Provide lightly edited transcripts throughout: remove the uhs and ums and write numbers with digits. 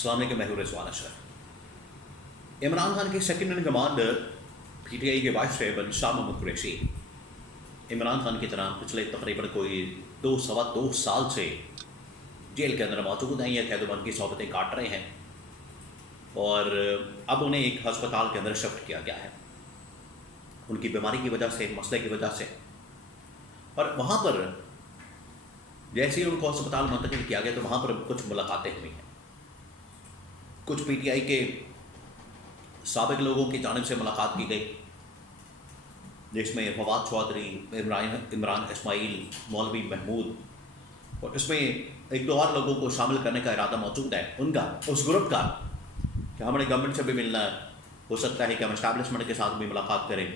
अस्सलाम वालेकुम, मैं हूं रिजवान अशरफ। इमरान खान के सेकंड इन कमांड पीटीआई के वाइस चेयरमैन शाह महमूद कुरैशी इमरान खान की तरह पिछले तकरीबन कोई 2 सवा 2 साल से जेल के अंदर मौजूद हैं या कैदोबंद की सोबतें काट रहे हैं और अब उन्हें एक हस्पताल के अंदर शिफ्ट किया गया है उनकी बीमारी की वजह से, मसले की वजह से। और वहाँ पर जैसे ही उनको अस्पताल मुंतकिल किया गया तो वहाँ पर कुछ मुलाकातें हुई हैं। कुछ पीटीआई के साबिक लोगों की जानिब से मुलाकात की गई जिसमें फवाद चौधरी, इमरान इस्माइल, मौलवी महमूद और इसमें एक दो और लोगों को शामिल करने का इरादा मौजूद है उनका, उस ग्रुप का, कि हमारे गवर्नमेंट से भी मिलना है। हो सकता है कि हम एस्टैब्लिशमेंट के साथ भी मुलाकात करें।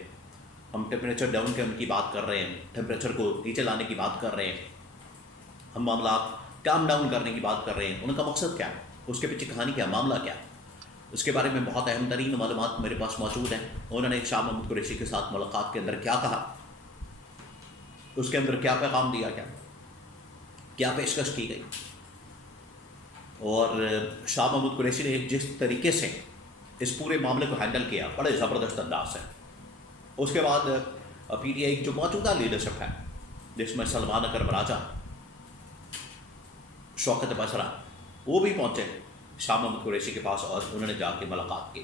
हम टेम्परेचर डाउन करने की बात कर रहे हैं, टेम्परेचर को नीचे लाने की बात कर रहे हैं, हम मामला काम डाउन करने की बात कर रहे हैं। उनका मकसद क्या है, उसके पीछे कहानी क्या, मामला क्या, उसके बारे में बहुत अहम तरीन मालूमात मेरे पास मौजूद हैं। उन्होंने शाह महमूद कुरैशी के साथ मुलाकात के अंदर क्या कहा, उसके अंदर क्या पैगाम दिया गया, क्या पेशकश की गई और शाह महमूद कुरैशी ने जिस तरीके से इस पूरे मामले को हैंडल किया बड़े ज़बरदस्त अंदाज से। उसके बाद पीटीआई की जो मौजूदा लीडरशिप है जिसमें सलमान अकरम राजा, शौकत बसरा, वो भी पहुँचे शाह महमूद कुरैशी के पास और उन्होंने जाके मुलाकात की।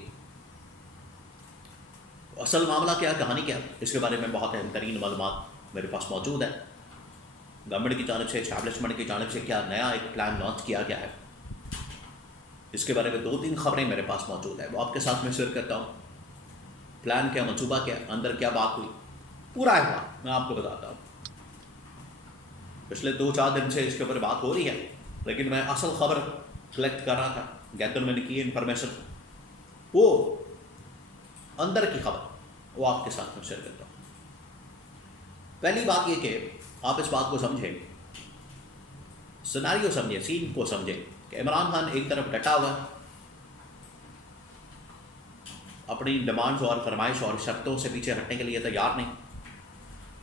असल मामला क्या, कहानी क्या, इसके बारे में बहुत अहम तरीन मालूमात मेरे पास मौजूद है। गवर्नमेंट की जानिब से, एस्टैब्लिशमेंट की जानिब से क्या नया एक प्लान लॉन्च किया गया है, इसके बारे में 2-3 खबरें मेरे पास मौजूद है, वो आपके साथ में शेयर करता हूँ। प्लान क्या, मंसूबा क्या, अंदर क्या बात हुई, पूरा है मैं आपको बताता हूँ। पिछले 2-4 दिन से इसके ऊपर बात हो रही है लेकिन मैं असल खबर कलेक्ट कर रहा था, गैदर मैंने की इन्फॉर्मेशन, वो अंदर की खबर, वो आपके साथ में शेयर करता हूँ। पहली बात ये कि आप इस बात को समझें, सिनेरियो समझें, सीन को समझें कि इमरान खान एक तरफ डटा हुआ अपनी डिमांड्स और फरमाइश और शर्तों से पीछे हटने के लिए तैयार नहीं।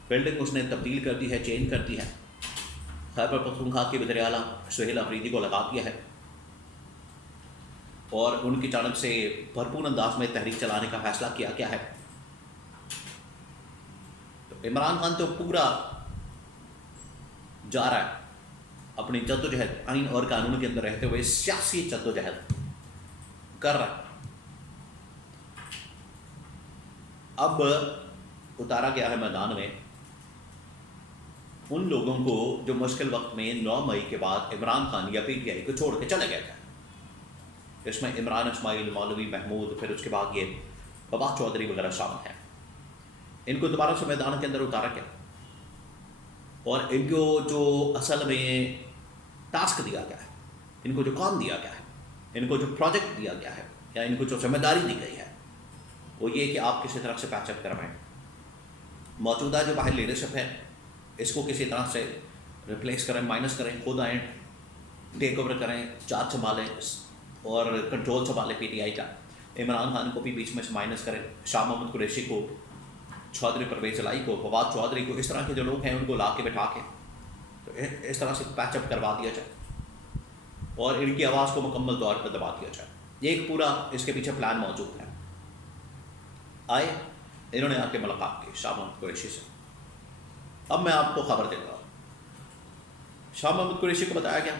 बिल्डिंग उसने तब्दील कर दी है, चेंज कर दी है, खैबर पख्तूनख्वा के वज़ीर आला सुहेल अफरीदी को लगा दिया है और उनकी जानिब से भरपूर अंदाज में तहरीक चलाने का फैसला किया गया है। तो इमरान खान तो पूरा जा रहा है अपनी जद्दोजहद, आइन और कानून के अंदर रहते हुए सियासी जद्दोजहद कर रहा है। अब उतारा गया है मैदान में उन लोगों को जो मुश्किल वक्त में 9 मई के बाद इमरान खान या पीटीआई को छोड़ के चले गए थे। इसमें इमरान इस्माइल, मौलवी महमूद, फिर उसके बाद ये फवाद चौधरी वगैरह शामिल हैं। इनको दोबारा से मैदान के अंदर उतारा गया और इनको जो असल में टास्क दिया गया है, इनको जो काम दिया गया है, इनको जो प्रोजेक्ट दिया गया है या इनको जो जिम्मेदारी दी गई है वो ये कि आप किसी तरह से पैचअप करवाएं। मौजूदा जो बाहर लीडरशिप है इसको किसी तरह से रिप्लेस करें, माइनस करें, खुद आएँ, टेक ओवर करें, चार्ज संभालें और कंट्रोल संभालें पीटीआई का। इमरान खान को भी बीच में से माइनस करें, शाह महमूद कुरैशी को, चौधरी परवेज़ इलाही को, फवाद चौधरी को, इस तरह के जो लोग हैं उनको ला के बैठा के तो इस तरह से पैचअप करवा दिया जाए और इनकी आवाज़ को मुकम्मल तौर पर दबा दिया जाए। ये एक पूरा इसके पीछे प्लान मौजूद है। आए, इन्होंने आके मुलाकात की शाह महमूद कुरैशी से। अब मैं आपको खबर देता हूँ। शाह महमूद कुरैशी को बताया गया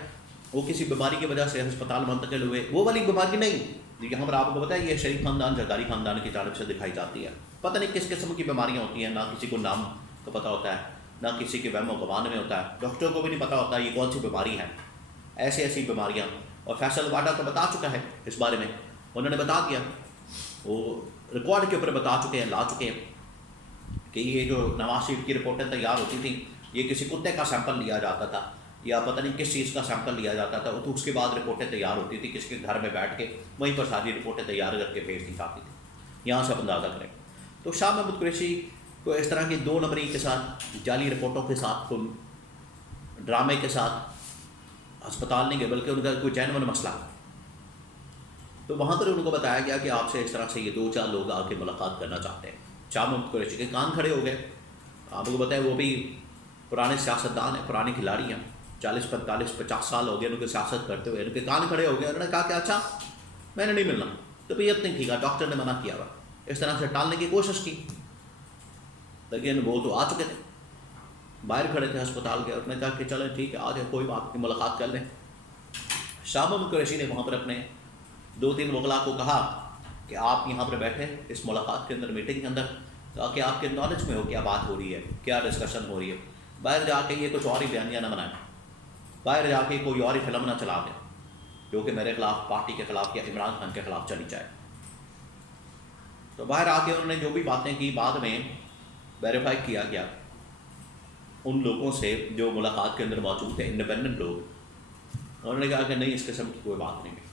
वो किसी बीमारी की वजह से अस्पताल मुंतकिल हुए, वो वाली बीमारी नहीं यहाँ पर आपको बताया ये शरीफ खानदान, जरदारी खानदान की जानिब से दिखाई जाती है। पता नहीं किस किस्म की बीमारियाँ होती हैं, ना किसी को नाम का पता होता है, ना किसी के वहम गुमान में होता है, डॉक्टर को भी नहीं पता होता ये कौन सी बीमारी है। ऐसी ऐसी बीमारियाँ, और फैसल वाडा तो बता चुका है इस बारे में, उन्होंने बता दिया, वो रिकॉर्ड के ऊपर बता चुके हैं, ला चुके हैं कि ये जो नवाज शरीफ की रिपोर्टें तैयार होती थी ये किसी कुत्ते का सैंपल लिया जाता था या पता नहीं किस चीज़ का सैंपल लिया जाता था, तो उसके बाद रिपोर्टें तैयार होती थी, किसी के घर में बैठ के वहीं पर सारी रिपोर्टें तैयार करके भेज दी जाती थी। यहाँ से आप अंदाज़ा करें। तो शाह महमूद कुरैशी को इस तरह की 2 नंबरी के साथ, जाली रिपोर्टों के साथ, ड्रामे के साथ अस्पताल नहीं गए बल्कि उनका कोई जेन्युइन मसला। तो वहाँ पर उनको बताया गया कि आपसे इस तरह से ये 2-4 लोग आके मुलाकात करना चाहते हैं। शाह महमूद कुरैशी के कान खड़े हो गए। आपको बताया वो भी पुराने सियासतदान हैं, पुराने खिलाड़ी हैं, 40-45-50 साल हो गए उनके सियासत करते हुए, उनके कान खड़े हो गए। उन्होंने कहा कि अच्छा मैंने नहीं मिलना, तबीयत नहीं ठीक है, डॉक्टर ने मना किया हुआ। इस तरह से टालने की कोशिश की, लेकिन वो तो आ चुके थे, बाहर खड़े थे अस्पताल के। उन्होंने कहा कि चलें ठीक है, आ जाए, कोई बात नहीं, मुलाकात कर लें। शाह महमूद कुरैशी ने वहाँ पर अपने 2-3 वकला को कहा कि आप यहाँ पर बैठे इस मुलाकात के अंदर, मीटिंग के अंदर, ताकि आपके नॉलेज में हो क्या बात हो रही है, क्या डिस्कशन हो रही है। बाहर जाके ये कुछ और ही बयानिया ना बनाए, बाहर जाके कोई और ही फिल्म ना चला दें जो कि मेरे खिलाफ, पार्टी के खिलाफ या इमरान खान के खिलाफ चली जाए। तो बाहर आके उन्होंने जो भी बातें की, बाद में वेरीफाई किया गया उन लोगों से जो मुलाकात के अंदर मौजूद थे, इंडिपेंडेंट लोग। उन्होंने कहा कि नहीं, इस किस्म की कोई बात नहीं है।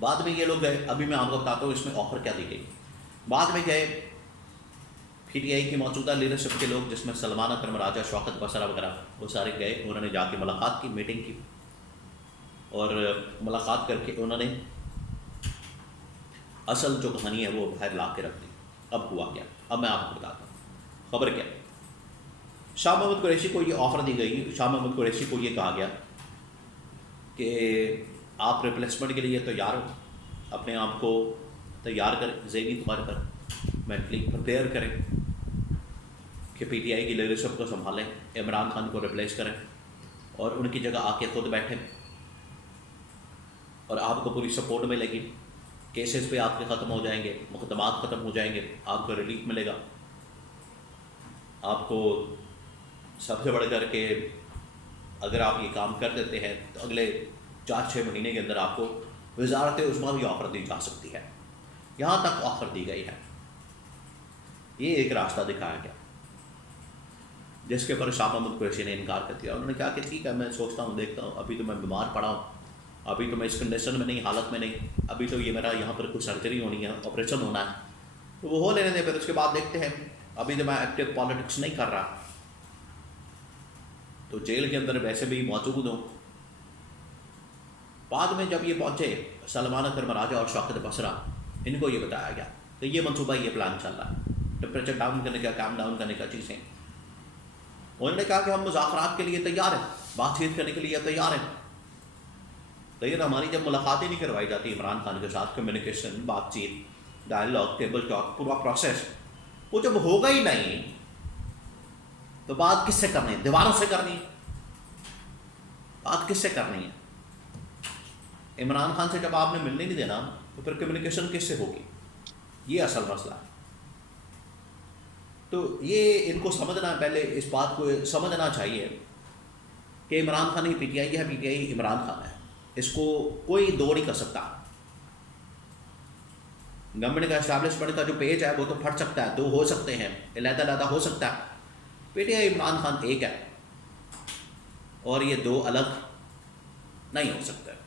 बाद में ये लोग गए, अभी मैं आपको बताता हूँ इसमें ऑफर क्या दी गई। बाद में गए PTI की मौजूदा लीडरशिप के लोग, जिसमें सलमान अकरम राजा, शौकत बसरा वगैरह, वो सारे गए। उन्होंने जाके मुलाकात की, मीटिंग की, और मुलाकात करके उन्होंने असल जो कहानी है वो बाहर ला के रख दी। अब हुआ क्या, अब मैं आपको बताता हूँ खबर क्या। शाह महमूद कुरैशी को ये ऑफ़र दी गई, शाह महमूद कुरैशी को ये कहा गया कि आप रिप्लेसमेंट के लिए तैयार हो, अपने आप को तैयार करें, ज़हनी तौर पर मेंटली प्रिपेयर करें कि PTI की लीडरशिप को संभालें, इमरान खान को रिप्लेस करें और उनकी जगह आके खुद बैठें, और आपको पूरी सपोर्ट मिलेगी। केसेस पे आपके ख़त्म हो जाएंगे, मुकदमात ख़त्म हो जाएंगे, आपको रिलीफ मिलेगा। आपको सबसे बढ़ कर के अगर आप ये काम कर देते हैं तो अगले 4-6 महीने के अंदर आपको वज़ारत उस्मा भी ऑफ़र दी जा सकती है। यहाँ तक ऑफ़र दी गई है। ये एक रास्ता दिखाया गया जिसके पर शाह महमूद कुरैशी ने इनकार कर दिया। उन्होंने कहा कि ठीक है, मैं सोचता हूँ, देखता हूँ, अभी तो मैं बीमार पड़ा हूँ, अभी तो मैं इस कंडीशन में नहीं, हालत में नहीं, अभी तो ये मेरा यहाँ पर कुछ सर्जरी होनी है, ऑपरेशन होना है, तो वो हो लेने दें, फिर उसके बाद देखते हैं। अभी तो मैं एक्टिव पॉलिटिक्स नहीं कर रहा, तो जेल के अंदर वैसे भी मौजूद हूँ। बाद में जब ये पहुँचे सलमान अकरम राजा और शौकत बसरा, इनको ये बताया गया तो ये मनसूबा, ये प्लान चल रहा है, टेम्परेचर डाउन करने का, काम डाउन करने का चीज़ें। उन्होंने कहा कि हम मुज़ाकरात के लिए तैयार हैं, बातचीत करने के लिए तैयार हैं। लेकिन हमारी जब मुलाकात ही नहीं करवाई जाती इमरान खान के साथ, कम्युनिकेशन, बातचीत, डायलॉग, टेबल टॉक, पूरा प्रोसेस, वो जब होगा ही नहीं तो बात किससे करनी है? दीवारों से करनी है, बात किससे करनी है? इमरान खान से जब आपने मिलने नहीं देना तो फिर कम्युनिकेशन किससे होगी? ये असल मसला है। तो ये इनको समझना, पहले इस बात को समझना चाहिए कि इमरान खान ही PTI है, PTI इमरान खान है, इसको कोई दो नहीं कर सकता। गवर्नमेंट का एस्टैब्लिशमेंट का जो पेज है वो तो फट सकता है, दो हो सकते हैं, अलग-अलग हो सकता है। PTI इमरान खान एक है और ये दो अलग नहीं हो सकते।